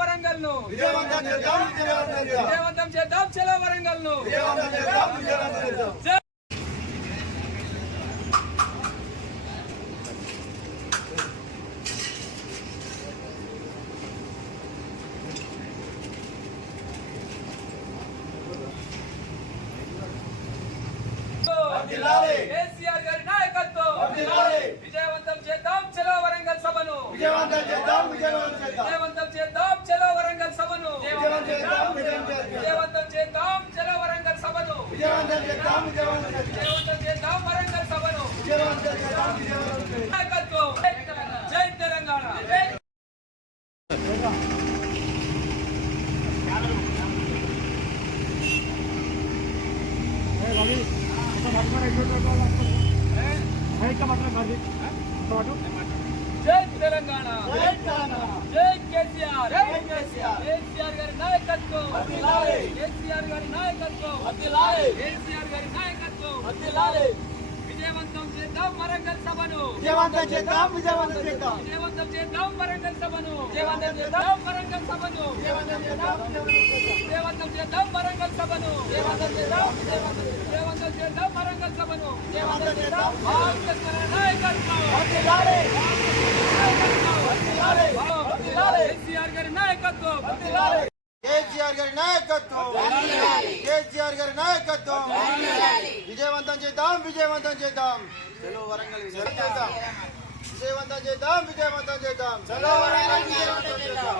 వరంగల్ ను విజయవంతం చేద్దాం చలో వరంగల్ ను కేసీఆర్ గారి నాయకత్వం విజయవంతం చేద్దాం చలో వరంగల్ సభను విజయవంతం చేద్దాం చలో వరంగల్ సభను విజయవంతం చేద్దాం చలో వరంగల్ సభను విజయవంతం చేద్దాం వరంగల్ సభను నాయకత్వం జై తెలంగాణ జై తెలంగాణ జై కేసీఆర్ కేసీఆర్ గారి నాయకత్వం కేసీఆర్ గారి నాయకత్వం కేసీఆర్ గారి నాయకత్వం విజయవంతం చేద్దాం వరంగల్ సభను విజయవంతం చేద్దాం వరంగల్ సభను విజయవంతం చేద్దాం వరంగల్ సభను విజయవంతం చేద్దాం వరంగల్ సభను విజయవంతం చేద్దాం వరంగల్ సభను కేసీఆర్ గారి నాయకత్వం కేసీఆర్ గారి నాయకత్వం విజయవంతం చేద్దాం చలో వరంగల్ విజయవంతం చేద్దాం చలో వరంగల్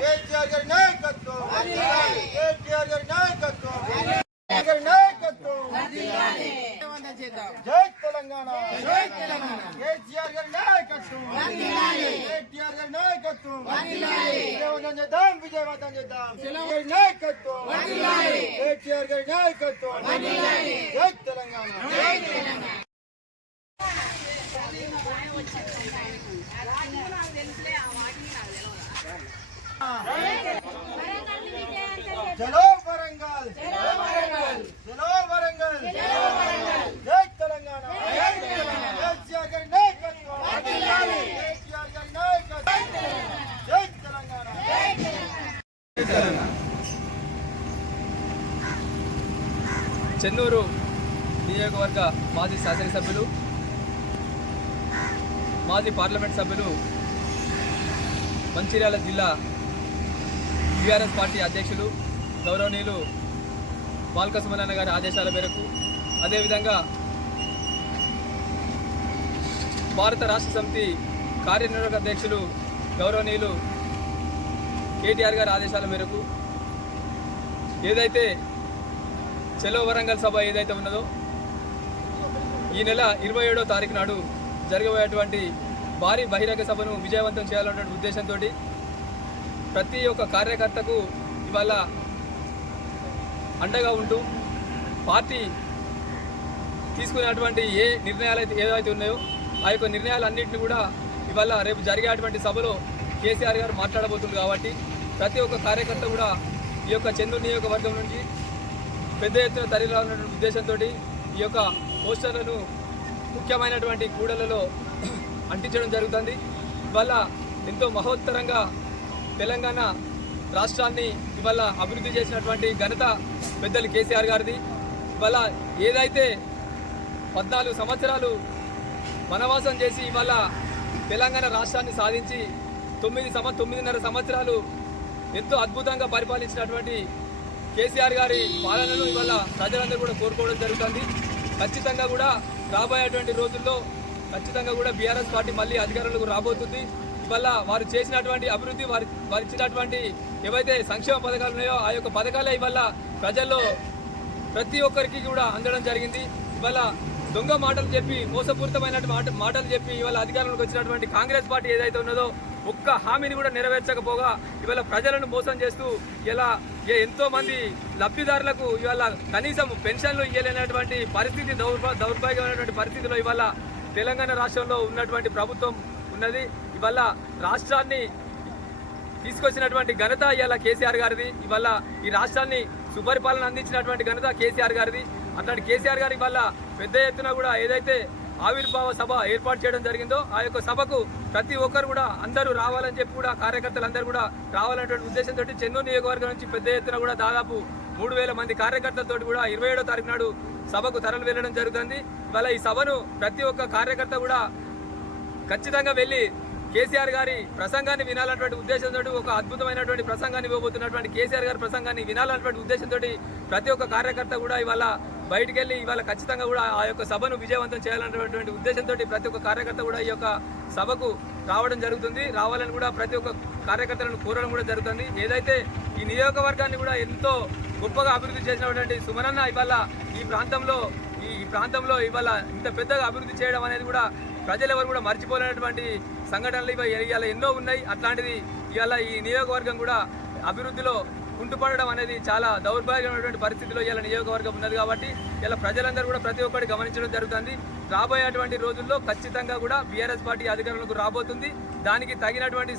కేసీఆర్ గారి నాయకత్వం జై తెలంగాణ కేసీఆర్ గారి నాయకత్వం విజయవంతం చేద్దాం నాయకత్వం కేసీఆర్ గారి నాయకత్వం జై తెలంగాణ చలో వరంగల్ జై తెలంగాణ కేసీఆర్ గారి నాయకత్వం జై తెలంగాణ చెన్నూరు నియోజకవర్గ మాజీ శాసనసభ్యులు మాజీ పార్లమెంట్ సభ్యులు మంచిర్యాల జిల్లా టీఆర్ఎస్ పార్టీ అధ్యక్షులు గౌరవనీయులు బాల్క సుమనన్న గారి ఆదేశాల మేరకు అదేవిధంగా భారత రాష్ట్ర సమితి కార్యనిర్వాహక అధ్యక్షులు గౌరవనీయులు కేటీఆర్ గారి ఆదేశాల మేరకు ఏదైతే చలో వరంగల్ సభ ఏదైతే ఉన్నదో ఈ నెల 27వ తారీఖు నాడు జరగబోయేటువంటి భారీ బహిరంగ సభను విజయవంతం చేయాలనే ఉద్దేశంతో ప్రతి ఒక్క కార్యకర్తకు ఇవాళ అండగా ఉంటూ పార్టీ తీసుకునేటువంటి ఏ నిర్ణయాలు అయితే ఏదైతే ఉన్నాయో ఆ యొక్క నిర్ణయాలన్నింటినీ కూడా ఇవాళ రేపు జరిగేటువంటి సభలో కేసీఆర్ గారు మాట్లాడబోతుంది కాబట్టి ప్రతి ఒక్క కార్యకర్త కూడా ఈ యొక్క చెన్నూరు నియోజకవర్గం నుంచి పెద్ద ఎత్తున తరలిరావాలనే ఉద్దేశంతో ఈ యొక్క పోస్టర్లను ముఖ్యమైనటువంటి కూడలలో అంటించడం జరుగుతుంది. ఇవాళ ఎంతో మహోత్తరంగా తెలంగాణ రాష్ట్రాన్ని ఇవాళ అభివృద్ధి చేసినటువంటి ఘనత పెద్దలు కేసీఆర్ గారిది. ఇవాళ ఏదైతే 14 సంవత్సరాలు వనవాసం చేసి ఇవాళ తెలంగాణ రాష్ట్రాన్ని సాధించి 9.5 సంవత్సరాలు ఎంతో అద్భుతంగా పరిపాలించినటువంటి కేసీఆర్ గారి పాలనను ఇవాళ ప్రజలందరూ కూడా కోరుకోవడం జరుగుతుంది. ఖచ్చితంగా కూడా రాబోయేటువంటి రోజుల్లో ఖచ్చితంగా కూడా బీఆర్ఎస్ పార్టీ మళ్ళీ అధికారంలోకి రాబోతుంది. ఇవాళ వారు చేసినటువంటి అభివృద్ధి వారు ఇచ్చినటువంటి ఏవైతే సంక్షేమ పథకాలు ఉన్నాయో ఆ యొక్క పథకాలే ఇవాళ ప్రజల్లో ప్రతి ఒక్కరికి కూడా అందడం జరిగింది. ఇవాళ దొంగ మాటలు చెప్పి మోసపూరితమైన మాటలు చెప్పి ఇవాళ అధికారంలోకి వచ్చినటువంటి కాంగ్రెస్ పార్టీ ఏదైతే ఉన్నదో ఒక్క హామీని కూడా నెరవేర్చకపోగా ఇవాళ ప్రజలను మోసం చేస్తూ ఇలా ఎంతో మంది లబ్ధిదారులకు ఇవాళ కనీసం పెన్షన్లు ఇవ్వలేనటువంటి పరిస్థితి దౌర్భాగ్యమైనటువంటి పరిస్థితిలో ఇవాళ తెలంగాణ రాష్ట్రంలో ఉన్నటువంటి ప్రభుత్వం ఉన్నది. ఇవాళ రాష్ట్రాన్ని తీసుకొచ్చినటువంటి ఘనత ఇవాళ కేసీఆర్ గారిది. ఇవాళ ఈ రాష్ట్రాన్ని సుపరిపాలన అందించినటువంటి ఘనత కేసీఆర్ గారిది. అట్లాంటి కేసీఆర్ గారి వల్ల పెద్ద ఎత్తున కూడా ఏదైతే ఆవిర్భావ సభ ఏర్పాటు చేయడం జరిగిందో ఆ యొక్క సభకు ప్రతి ఒక్కరు కూడా అందరూ రావాలని చెప్పి కూడా కార్యకర్తలు అందరూ కూడా రావాలనేటువంటి ఉద్దేశంతో చెన్నూరు నియోజకవర్గం నుంచి పెద్ద ఎత్తున కూడా దాదాపు 3000 మంది కార్యకర్తలతో కూడా 27వ తారీఖు నాడు సభకు తరలి వెళ్ళడం జరుగుతుంది. ఇవాళ ఈ సభను ప్రతి ఒక్క కార్యకర్త కూడా ఖచ్చితంగా వెళ్ళి కేసీఆర్ గారి ప్రసంగాన్ని వినాలన్నటువంటి ఉద్దేశంతో ఒక అద్భుతమైనటువంటి ప్రసంగాన్ని ఇవ్వబోతున్నటువంటి కేసీఆర్ గారి ప్రసంగాన్ని వినాలన్నటువంటి ఉద్దేశంతో ప్రతి ఒక్క కార్యకర్త కూడా ఇవాళ బయటికి వెళ్ళి ఇవాళ ఖచ్చితంగా కూడా ఆ యొక్క సభను విజయవంతం చేయాలన్నటువంటి ఉద్దేశంతో ప్రతి ఒక్క కార్యకర్త కూడా ఈ యొక్క సభకు రావడం జరుగుతుంది. రావాలని కూడా ప్రతి ఒక్క కార్యకర్తలను కోరడం కూడా జరుగుతుంది. ఏదైతే ఈ నియోజకవర్గాన్ని కూడా ఎంతో గొప్పగా అభివృద్ధి చేసినటువంటి సుమనన్న ఇవాళ ఈ ప్రాంతంలో ఇవాళ ఇంత పెద్దగా అభివృద్ధి చేయడం అనేది కూడా ప్రజలెవరు కూడా మర్చిపోలేనటువంటి సంఘటనలు ఇవాళ ఎన్నో ఉన్నాయి. అట్లాంటిది ఇవాళ ఈ నియోజకవర్గం కూడా అభివృద్ధిలో కుంటుపడడం అనేది చాలా దౌర్భాగ్యమైనటువంటి పరిస్థితిలో ఇవాళ నియోజకవర్గం ఉన్నది. కాబట్టి ఇలా ప్రజలందరూ కూడా ప్రతి ఒక్కటి గమనించడం జరుగుతుంది. రాబోయేటువంటి రోజుల్లో ఖచ్చితంగా కూడా బీఆర్ఎస్ పార్టీ అధికారంలోకి రాబోతుంది. దానికి తగినటువంటి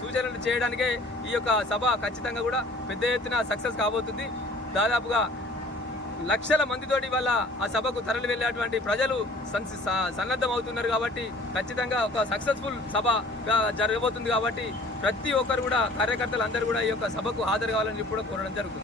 సూచనలు చేయడానికే ఈ యొక్క సభ ఖచ్చితంగా కూడా పెద్ద ఎత్తున సక్సెస్ కాబోతుంది. దాదాపుగా లక్షల మందితోటి వల్ల ఆ సభకు తరలి వెళ్ళేటువంటి ప్రజలు సన్నద్ధం అవుతున్నారు. కాబట్టి ఖచ్చితంగా ఒక సక్సెస్ఫుల్ సభగా జరగబోతుంది. కాబట్టి ప్రతి ఒక్కరు కూడా కార్యకర్తలు అందరూ కూడా ఈ యొక్క సభకు హాజరు కావాలని కూడా కోరడం జరుగుతుంది.